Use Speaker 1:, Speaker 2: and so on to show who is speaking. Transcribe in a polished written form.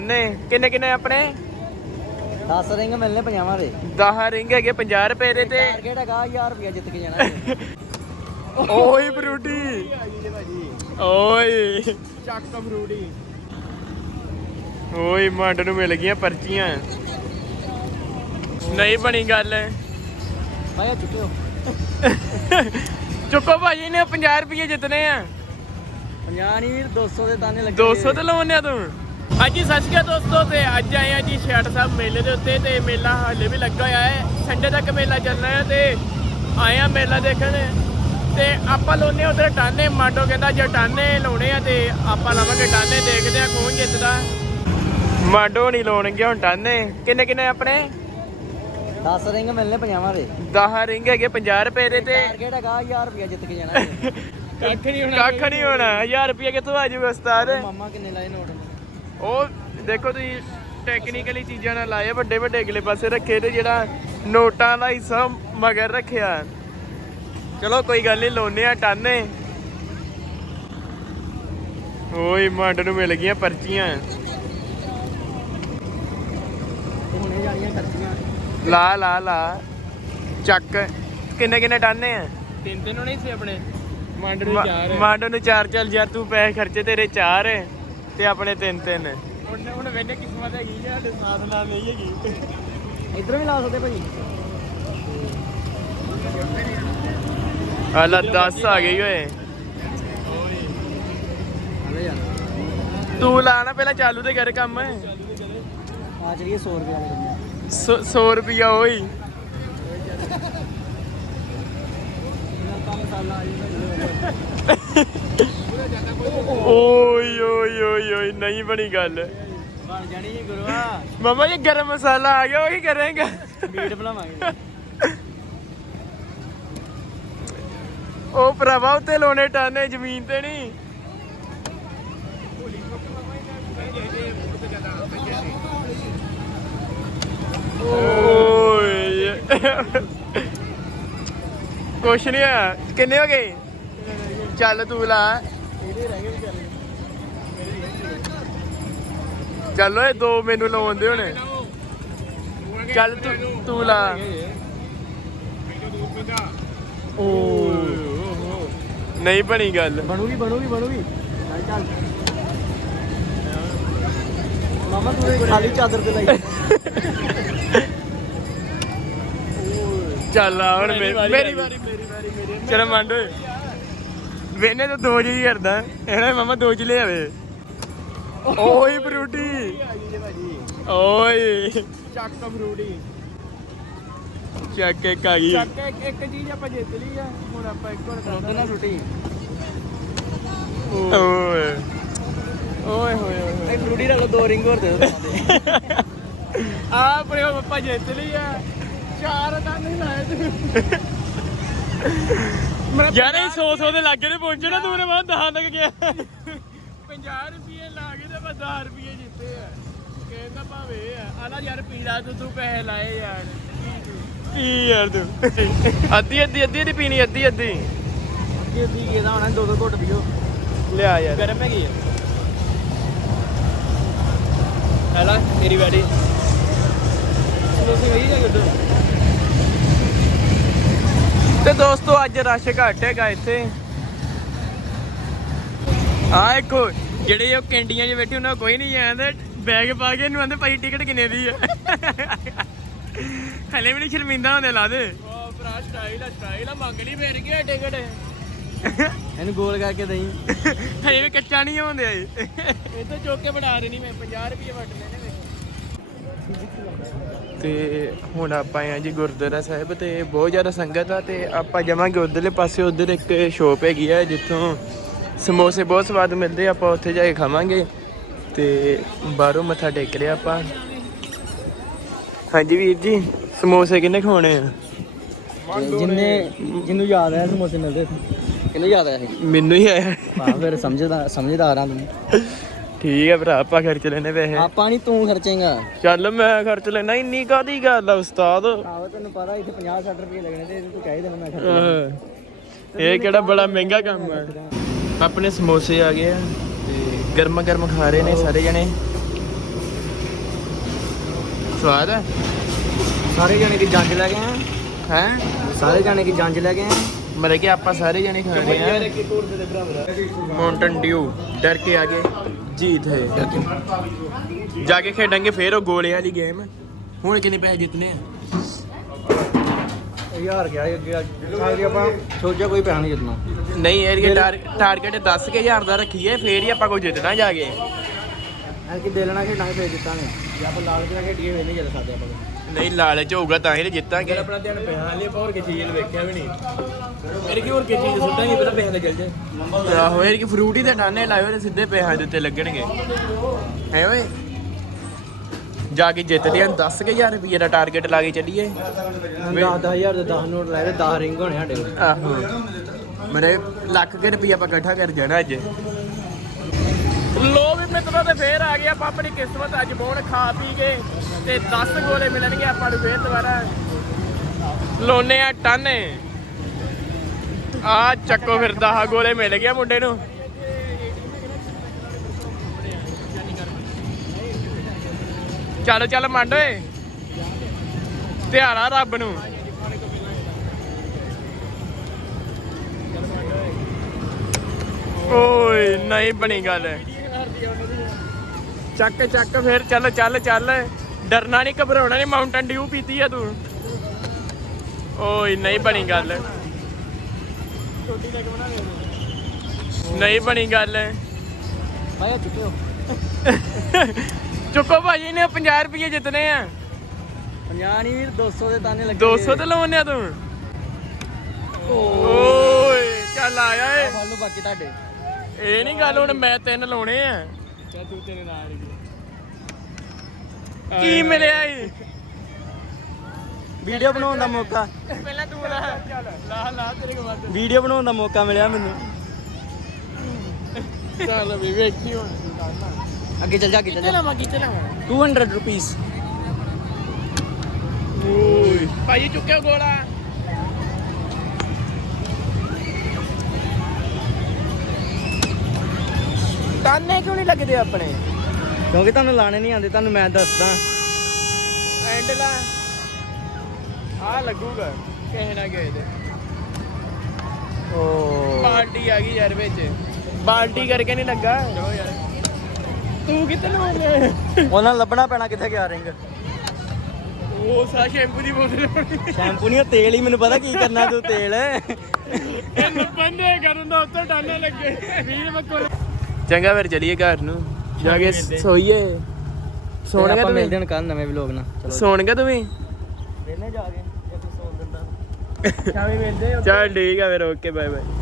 Speaker 1: ਨੇ ਕਿੰਨੇ ਕਿੰਨੇ ਆਪਣੇ
Speaker 2: 10 ਰਿੰਗ ਮਿਲਨੇ 50 ਦੇ
Speaker 1: 10 ਰਿੰਗ ਹੈਗੇ 50 ਰੁਪਏ ਦੇ ਤੇ
Speaker 2: ਟਾਰਗੇਟ ਹੈਗਾ 1000 ਰੁਪਏ ਜਿੱਤ ਕੇ ਜਾਣਾ
Speaker 1: ਓਏ ਫਰੂਟੀ ਓਏ
Speaker 2: ਚੱਕ ਫਰੂਟੀ
Speaker 1: ਓਏ ਮੰਡ ਨੂੰ ਮਿਲ ਗਈਆਂ ਪਰਚੀਆਂ ਨਹੀਂ ਬਣੀ ਗੱਲ
Speaker 2: ਭਾਈ ਚੁੱਕਿਓ
Speaker 1: ਚੁੱਕੋ ਭਾਜੀ ਨੇ 50 ਰੁਪਏ ਜਿੱਤਨੇ ਆ
Speaker 2: 50 ਨਹੀਂ ਵੀਰ 200 ਦੇ ਤਾਨੇ ਲੱਗੇ
Speaker 1: 200 ਤੇ ਲਾਉਣੇ ਆ ਤੂੰ ਹਾਂਜੀ ਸਤਿ ਸ਼੍ਰੀ ਅਕਾਲ ਦੋਸਤੋ ਤੇ ਅੱਜ ਆਏ ਆ ਜੀ ਛੇਹਰਟ ਸਾਹਿਬ ਮੇਲੇ ਦੇ ਉੱਤੇ ਤੇ ਮੇਲਾ ਹਾਲੇ ਵੀ ਲੱਗਾ ਹੋਇਆ ਹੈ ਸੰਡੇ ਤੱਕ ਮੇਲਾ ਚੱਲਣਾ ਹੈ ਤੇ ਆਏ ਆ ਮੇਲਾ ਦੇਖਣ ਤੇ ਆਪਾਂ ਲਾਉਣੇ ਉਧਰ ਟਾਨੇ ਮਾਡੋ ਕਹਿੰਦਾ ਜੇ ਟਾਨੇ ਲਾਉਣੇ ਆ ਤੇ ਆਪਾਂ ਲਾਵਾਂਗੇ ਟਾਨੇ ਦੇਖਦੇ ਆ ਕੌਣ ਜਿੱਤਦਾ ਮਾਡੋ ਨਹੀਂ ਲਾਉਣਗੇ ਹੁਣ ਟਾਨੇ ਕਿੰਨੇ ਕਿੰਨੇ ਆਪਣੇ
Speaker 2: 10 ਰਿੰਗ ਮਿਲਨੇ 50 ਦੇ
Speaker 1: 10 ਰਿੰਗ ਹੈਗੇ 50 ਰੁਪਏ ਦੇ ਤੇ
Speaker 2: ਟਾਰਗੇਟ ਹੈਗਾ 1000 ਰੁਪਏ ਜਿੱਤ ਕੇ ਜਾਣਾ
Speaker 1: ਕੱਖ ਨਹੀਂ ਹੋਣਾ 1000 ਰੁਪਏ ਕਿੱਥੋਂ ਆ ਜਾਊਗਾ ਉਸਤਾਦ
Speaker 2: ਮਾਮਾ ਕਿੰਨੇ ਲਾਏ ਨੋਟ
Speaker 1: ਉਹ ਦੇਖੋ ਤੁਸੀਂ ਟੈਕਨੀਕਲੀ ਚੀਜ਼ਾਂ ਨਾਲ ਲਾਏ ਵੱਡੇ ਵੱਡੇ ਅਗਲੇ ਪਾਸੇ ਰੱਖੇ ਤੇ ਜਿਹੜਾ ਨੋਟਾਂ ਦਾ ਹਿੱਸਾ ਮਗਰ ਰੱਖਿਆ ਚਲੋ ਕੋਈ ਗੱਲ ਨਹੀਂ ਲਾਉਨੇ ਆ ਟਾਨੇ ਓਏ ਮੰਡ ਨੂੰ ਮਿਲ ਗਈਆਂ ਪਰਚੀਆਂ
Speaker 2: ਹੁਣੇ ਜਾਣੀਆਂ ਖਰਚੀਆਂ
Speaker 1: ਲਾ ਲਾ ਲਾ ਚੱਕ ਕਿੰਨੇ ਕਿੰਨੇ ਟਾਨੇ ਆ
Speaker 2: ਤਿੰਨ ਹੋਣੇ ਸੀ ਆਪਣੇ ਮੰਡ
Speaker 1: ਮੰਡ ਨੂੰ 4 ਚੱਲ ਯਾਰ ਤੂੰ ਪੈਸੇ ਖਰਚੇ ਤੇਰੇ 4 ਤੇ ਆਪਣੇ 3
Speaker 2: ਹੁਣ ਵੇਨੇ ਕਿਸਮਤ ਹੈਗੀ ਆ ਸਾਡੇ ਸਾਥ ਨਾਲ ਨਹੀਂ ਹੈਗੀ ਇਧਰੋਂ ਵੀ ਲਾ ਸਕਦੇ ਭਾਈ
Speaker 1: ਆਲਾ 10 ਆ ਗਈ ਓਏ
Speaker 2: ਹਲੇ ਯਾਰ
Speaker 1: ਤੂੰ ਲਾਣਾ ਪਹਿਲਾਂ ਚਾਲੂ ਤੇ ਕਰ ਕੰਮ
Speaker 2: ਆ ਚਲੀਏ 100 ਰੁਪਏ ਵਾਲੇ ਬੰਦੇ
Speaker 1: 100 ਰੁਪਿਆ ਓਏ ਓਏ ਓਏ ਓਏ ਓਏ ਨਹੀਂ ਬਣੀ ਗੱਲ
Speaker 2: ਬਣ ਜਾਣੀ ਜੀ ਗੁਰੂਆ
Speaker 1: ਮਾਮਾ ਇਹ ਗਰਮ ਮਸਾਲਾ ਆ ਗਿਆ ਉਹੀ ਕਰੇਗਾ
Speaker 2: ਮੀਟ ਬਣਾਵਾਂਗੇ
Speaker 1: ਉਹ ਭਰਾਵਾ ਉੱਤੇ ਲਾਉਣੇ ਟਾਨੇ ਜ਼ਮੀਨ ਤੇ ਨਹੀਂ ਓਏ ਕੁਛ ਨਹੀਂ ਆ ਕਿੰਨੇ ਹੋ ਗਏ ਚੱਲ ਤੂੰ ਲਾ ਚੱਲ ਓਏ 2 ਮੈਨੂੰ ਲਾਉਣ ਦੇ ਹੁਣ ਚੱਲ ਤੂੰ ਲਾ ਓ ਨਹੀਂ ਬਣੀ ਗੱਲ
Speaker 2: ਬਣੂਗੀ ਚੱਲ ਮਾਮਾ ਤੂੰ ਖਾਲੀ ਚਾਦਰ ਤੇ ਲਾਈ
Speaker 1: ਚੱਲ ਆ ਹੁਣ ਮੇਰੀ ਵਾਰੀ ਚਲ ਮੰਡ ਓਏ ਵੇਨੇ ਤਾਂ 2 ਜੀ ਕਰਦਾ ਇਹਨੇ ਮਾਮਾ 2 ਚ ਲੈ ਆਵੇ ਓਏ ਫਰੂਟੀ ਓਏ
Speaker 2: ਚੱਕ ਫਰੂਟੀ
Speaker 1: ਚੱਕ ਇੱਕ ਆ ਗਈ
Speaker 2: ਚੱਕ ਇੱਕ ਚੀਜ਼ ਆਪਾਂ ਜਿੱਤ ਲਈ ਆ ਹੁਣ ਆਪਾਂ ਇੱਕ ਹੋਰ ਕਰਨਾ ਨਾ ਫਰੂਟੀ
Speaker 1: ਓਏ
Speaker 2: ਓਏ ਹੋਏ ਹੋਏ ਫਰੂਟੀ ਨਾਲ 2 ਰਿੰਗ ਹੋਰ ਦੇ ਦੋ
Speaker 1: ਆ ਆਪਣੇ ਪਾਪਾ ਜਿੱਤ ਲਈ ਆ 4 ਤਾਂ ਨਹੀਂ ਲਾਏ ਤੂੰ ਯਾਰ ਇਹ 100 ਦੇ ਲਾਗੇ ਨੇ ਪਹੁੰਚੇ ਨਾ ਤੂੰ ਨੇ ਬਾਅਦ 10 ਤੱਕ ਗਿਆ 50 ਰੁਪਏ ਲਾ ਕੇ ਤੇ ਬਸ 10 ਰੁਪਏ ਜਿੱਤੇ ਆ ਕਹਿੰਦਾ ਭਾਵੇਂ ਆ ਆਲਾ ਯਾਰ ਪੀੜਾ ਤੂੰ ਪੈਸੇ ਲਾਏ ਯਾਰ ਕੀ ਯਾਰ ਤੂੰ ਅੱਧੀ ਪੀਣੀ ਅੱਧੀ
Speaker 2: ਕਿਹਦਾ ਹੋਣਾ 2 ਘੁੱਟ ਪੀਓ
Speaker 1: ਲਿਆ ਯਾਰ
Speaker 2: ਗਰਮ ਹੈਗੀ ਆ ਹੈਲਾ ਮੇਰੀ ਵਾਰੀ ਤੁਸੀਂ ਵਹੀ ਜਾ ਗੱਡੋ
Speaker 1: ਤੇ ਦੋਸਤੋ ਅੱਜ ਰਸ਼ ਘੱਟ ਹੈਗਾ ਇੱਥੇ ਆ ਦੇਖੋ ਜਿਹੜੇ ਉਹ ਕੈਂਡੀਆਂ 'ਚ ਬੈਠੇ ਉਹਨਾਂ ਕੋਈ ਨਹੀਂ ਆਂਦੇ ਬੈਗ ਪਾ ਕੇ ਇਹਨੂੰ ਆਂਦੇ ਭਾਈ ਟਿਕਟ ਕਿੰਨੇ ਦੀ ਆ ਹਲੇ ਵੀ ਨਹੀਂ ਸ਼ਰਮਿੰਦਾ ਹੁੰਦੇ ਲਾ ਦੇ ਉਹ ਭਰਾ ਸਟਾਈਲ ਆ ਮੰਗ ਲਈ ਫੇਰ ਗਿਆ ਟਿਕਟ
Speaker 2: ਇਹਨੂੰ ਗੋਲ ਕਰਕੇ ਦਈ
Speaker 1: ਹਲੇ ਵੀ ਕੱਚਾ ਨਹੀਂ ਹੁੰਦੇ ਆਏ
Speaker 2: ਇਹ ਤਾਂ ਚੁੱਕ ਕੇ ਬਣਾ ਦੇਣੀ ਮੈਂ 50 ਰੁਪਏ ਵੱਟ ਲੈਣੇ
Speaker 1: ਤੇ ਹੁਣ ਆਪਾਂ ਆਏ ਆ ਜੀ ਗੁਰਦੁਆਰਾ ਸਾਹਿਬ ਤੇ ਬਹੁਤ ਜ਼ਿਆਦਾ ਸੰਗਤ ਆ ਤੇ ਆਪਾਂ ਜਾਵਾਂਗੇ ਉਧਰਲੇ ਪਾਸੇ ਉਧਰ ਇੱਕ ਸ਼ੋਪ ਹੈਗੀ ਆ ਜਿੱਥੋਂ ਸਮੋਸੇ ਬਹੁਤ ਸਵਾਦ ਮਿਲਦੇ ਆਪਾਂ ਉੱਥੇ ਜਾ ਕੇ ਖਾਵਾਂਗੇ ਤੇ ਬਾਹਰੋਂ ਮੱਥਾ ਟੇਕ ਲਿਆ ਆਪਾਂ ਹਾਂਜੀ ਵੀਰ ਜੀ ਸਮੋਸੇ ਕਿੰਨੇ ਖਾਣੇ ਆ
Speaker 2: ਜਿਹਨੂੰ ਯਾਦ ਆਇਆ ਸਮੋਸੇ ਮਿਲਦੇ ਕਿਹਨੂੰ ਯਾਦ ਆਇਆ
Speaker 1: ਮੈਨੂੰ ਹੀ ਆਇਆ
Speaker 2: ਹਾਂ ਫਿਰ ਸਮਝਦਾਰ ਆ ਤੂੰ
Speaker 1: ਠੀਕ ਹੈ ਭਰਾ ਆਪਾਂ ਖਰਚ ਲੈਣੇ ਪੈਸੇ
Speaker 2: ਆਪਾਂ ਨਹੀਂ ਤੂੰ ਖਰਚੇਗਾ
Speaker 1: ਚੱਲ ਮੈਂ ਖਰਚ ਲੈਣਾ ਇੰਨੀ ਕਾਦੀ ਗੱਲ ਆ ਉਸਤਾਦ
Speaker 2: ਆਹੋ ਤੈਨੂੰ ਪਤਾ ਇੱਥੇ 50-60 ਰੁਪਏ ਲੱਗਣੇ ਤੇ ਤੂੰ ਕਹਿ ਦੇ ਮੈਂ ਖਰਚ
Speaker 1: ਇਹ ਕਿਹੜਾ ਬੜਾ ਮਹਿੰਗਾ ਕੰਮ ਆ ਆਪਣੇ ਸਮੋਸੇ ਆ ਗਏ ਆ ਤੇ ਗਰਮ ਗਰਮ ਖਾ ਰਹੇ ਨੇ ਸਾਰੇ ਜਣੇ ਸਵਾਦ ਹੈ
Speaker 2: ਸਾਰੇ ਜਾਣੇ ਕੀ ਜੰਜ ਲੈ ਗਏ
Speaker 1: ਹੈ
Speaker 2: ਸਾਰੇ ਜਾਣੇ ਕੀ ਜੰਜ ਲੈ ਗਏ
Speaker 1: ਮਤਲਬ ਕਿ ਆਪਾਂ ਸਾਰੇ ਜਣੇ ਖਾ ਰਹੇ ਆ ਮਾਊਂਟਨ ਡਿਊ ਡਰ ਕੇ ਆਗੇ जीत है जाके खेलेंगे फिर वो गोले वाली गेम ਹੁਣ ਕਿੰਨੇ ਪੈਸੇ ਜਿੱਤਨੇ ਆ
Speaker 2: 1000 ਗਿਆ ਅੱਗੇ ਆਪਾਂ ਸੋਚਿਆ ਕੋਈ ਪੈਸਾ ਨਹੀਂ ਜਿੱਤਣਾ
Speaker 1: ਨਹੀਂ ਇਹ ਟਾਰਗੇਟ 10000 ਦਾ ਰੱਖੀਏ ਫੇਰ ਹੀ ਆਪਾਂ ਕੋਈ ਜਿੱਤਣਾ ਜਾ ਕੇ
Speaker 2: ਐ ਕਿ ਦੇ ਲੈਣਾ ਖੇਡਾਂਗੇ ਫੇਰ ਜਿੱਤਾਂਗੇ ਜੇ ਆਪਾਂ ਲਾਲਚ ਨਾਲ ਖੇਡੀਏ ਫੇਰ ਨਹੀਂ ਜਿੱਤ ਸਕਦੇ ਆਪਾਂ
Speaker 1: ਨਹੀਂ ਲਾਲਚ ਹੋਊਗਾ ਤਾਂ ਹੀ ਜਿੱਤਾਂਗੇ
Speaker 2: ਆਪਣਾ ਧਿਆਨ ਪੈਸਾ ਲਈ ਆਪਾਂ ਹੋਰ ਕੀ ਚੀਜ਼ ਵੇਖਿਆ ਵੀ ਨਹੀਂ ਮੇਰੇ ਕੀ ਹੋਰ ਕੀ ਚੀਜ਼ ਸੁੱਟਾਂਗੇ ਪਹਿਲਾਂ ਪੈਸੇ ਤੇ ਚੱਲ ਜੇ
Speaker 1: ਆਹੋ ਇਹ ਕਿ ਫਰੂਟ ਹੀ ਤੇ ਡਾਨੇ ਲਾਏ ਤੇ ਸਿੱਧੇ ਪੈਸਿਆਂ ਦੇ ਉੱਤੇ ਲੱਗਣਗੇ ਹੈ ਓਏ ਜਾ ਕੇ ਜਿੱਤਦੇ ਆ 10000 ਰੁਪਏ ਦਾ ਟਾਰਗੇਟ ਲਾ ਕੇ ਚੱਲੀਏ
Speaker 2: 10,000 ਦੇ 10 ਨੋਟ ਲੈ ਕੇ 10 ਰਿੰਗ ਹੋਣੇ ਸਾਡੇ ਕੋਲ
Speaker 1: ਆਹੋ ਮੇਰੇ ਲੱਖ ਕੇ ਰੁਪਏ ਆਪਾਂ ਇਕੱਠਾ ਕਰ ਜਾਣਾ ਅੱਜ ਲੋ ਵੀ ਮਿੱਤਰੋ ਤੇ ਫੇਰ ਆ ਗਏ ਆਪਾਂ ਆਪਣੀ ਕਿਸਮਤ ਅੱਜ ਬੋਣ ਖਾ ਪੀ ਕੇ ਤੇ 10 ਗੋਲੇ ਮਿਲਣਗੇ ਆਪਾਂ ਨੂੰ ਫੇਰ ਦੁਬਾਰਾ ਲੋਨੇ ਆ ਟਾਨੇ ਆ ਚੱਕੋ ਫਿਰ 10 ਗੋਲੇ ਮਿਲ ਗਿਆ ਮੁੰਡੇ ਨੂੰ ਚੱਲ ਚੱਲ ਮੰਡ ਓਏ ਧਿਆਰਾ ਰੱਬ ਨੂੰ ਓਏ ਨਹੀਂ ਬਣੀ ਗੱਲ ਚੱਕ ਚੱਕ ਫਿਰ ਚੱਲ ਚੱਲ ਚੱਲ ਡਰਨਾ ਨਹੀਂ ਘਬਰਾਉਣਾ ਨਹੀਂ ਮਾਊਂਟਨ ਡਿਊ ਪੀਤੀ ਆ ਤੂੰ ਓਏ ਨਹੀਂ ਬਣੀ ਗੱਲ ਨਹੀਂ ਬਣੀ ਗੱਲ
Speaker 2: ਭਾਈ ਚੁੱਕਿਓ
Speaker 1: ਚੁੱਕੋ ਭਾਜੀ ਨੇ 50 ਰੁਪਏ ਜਿੱਤਨੇ ਆ
Speaker 2: 50 ਨਹੀਂ ਵੀਰ 200 ਦੇ ਤਾਨੇ ਲੱਗੇ
Speaker 1: 200 ਤੇ ਲਾਉਣੇ ਆ ਤੂੰ ਓਏ ਚੱਲ ਆਇਆ ਏ
Speaker 2: ਫੜ ਲਓ ਬਾਕੀ ਤੁਹਾਡੇ
Speaker 1: ਇਹ ਨਹੀਂ ਗੱਲ ਹੁਣ ਮੈਂ 3 ਲਾਉਣੇ ਆ
Speaker 2: ਚੱਲ ਤੂੰ ਤੇਰੇ ਨਾਲ
Speaker 1: ਕੀ ਮਿਲਿਆ ਏ
Speaker 2: ਵੀਡੀਓ ਬਣਾਉਣ ਦਾ ਮੌਕਾ
Speaker 1: ਪਹਿਲਾਂ ਤੂੰ ਲਾ ਤੇਰੇ ਕੋਲ ਵੱਧ
Speaker 2: ਵੀਡੀਓ ਬਣਾਉਣ ਦਾ ਮੌਕਾ ਮਿਲਿਆ ਮੈਨੂੰ
Speaker 1: ਚੱਲ ਵੀ ਵੇਖੀ ਹੁਣ
Speaker 2: ਅੱਗੇ ਚੱਲ ਜਾ ਅੱਗੇ ਚੱਲ ਜਾ
Speaker 1: ਕਿੱਥੇ ਲਾਵਾਂ
Speaker 2: 200 ਰੁਪੀਸ
Speaker 1: ਓਏ ਭਾਈ ਚੁੱਕਿਆ ਗੋਲਾ ਤਾਨੇ ਕਿਉਂ ਨਹੀਂ ਲੱਗਦੇ ਆਪਣੇ
Speaker 2: ਕਿਉਂਕਿ ਤੁਹਾਨੂੰ ਲਾਣੇ ਨਹੀਂ ਆਉਂਦੇ ਤੁਹਾਨੂੰ ਮੈਂ ਦੱਸਦਾ
Speaker 1: ਐਂਡ ਲਾ ਆ ਲੱਗੂਗਾ ਕਿਸੇ ਨਾ ਕਿਸੇ ਦੇ
Speaker 2: ਓ
Speaker 1: ਬਾਲਟੀ ਆ ਗਈ ਯਾਰ ਵਿੱਚ ਬਾਲਟੀ ਕਰਕੇ ਨਹੀਂ ਲੱਗਾ ਚਲੋ ਯਾਰ ਤੂੰ ਕਿੱਥੇ ਲਵਾ ਲਿਆ
Speaker 2: ਉਹਨਾਂ ਲੱਭਣਾ ਪੈਣਾ ਕਿੱਥੇ ਗਿਆ ਰਿੰਗ
Speaker 1: ਉਹ ਸਾ ਸ਼ੈਂਪੂ ਦੀ ਬੋਤਲ
Speaker 2: ਸ਼ੈਂਪੂ ਨਹੀਂ ਤੇਲ ਹੀ ਮੈਨੂੰ ਪਤਾ ਕੀ ਕਰਨਾ ਤੂੰ ਤੇਲ
Speaker 1: ਇਹਨੂੰ ਬੰਦੇ ਕਰਨ ਦਾ ਉੱਤੇ ਡਾਲੇ ਲੱਗੇ ਵੀਰ ਮੱਕੋ ਚੰਗਾ ਫਿਰ ਚਲੀਏ ਘਰ ਨੂੰ ਜਾ ਕੇ ਸੋਈਏ ਸੋਣਗਾ ਤੂੰ
Speaker 2: ਮਿਲਦੇ ਹਾਂ ਕੱਲ ਨਵੇਂ ਵਲੌਗ ਨਾਲ ਚਲੋ
Speaker 1: ਸੋਣਗਾ ਤੂੰ ਵੀ
Speaker 2: ਵੇਨੇ ਜਾ ਕੇ ਜੇ ਤੂੰ ਸੌਣ ਦਿੰਦਾ ਸ਼ਾਮੀ ਮਿਲਦੇ
Speaker 1: ਚੱਲ ਠੀਕ ਆ ਫਿਰ ਓਕੇ ਬਾਏ ਬਾਏ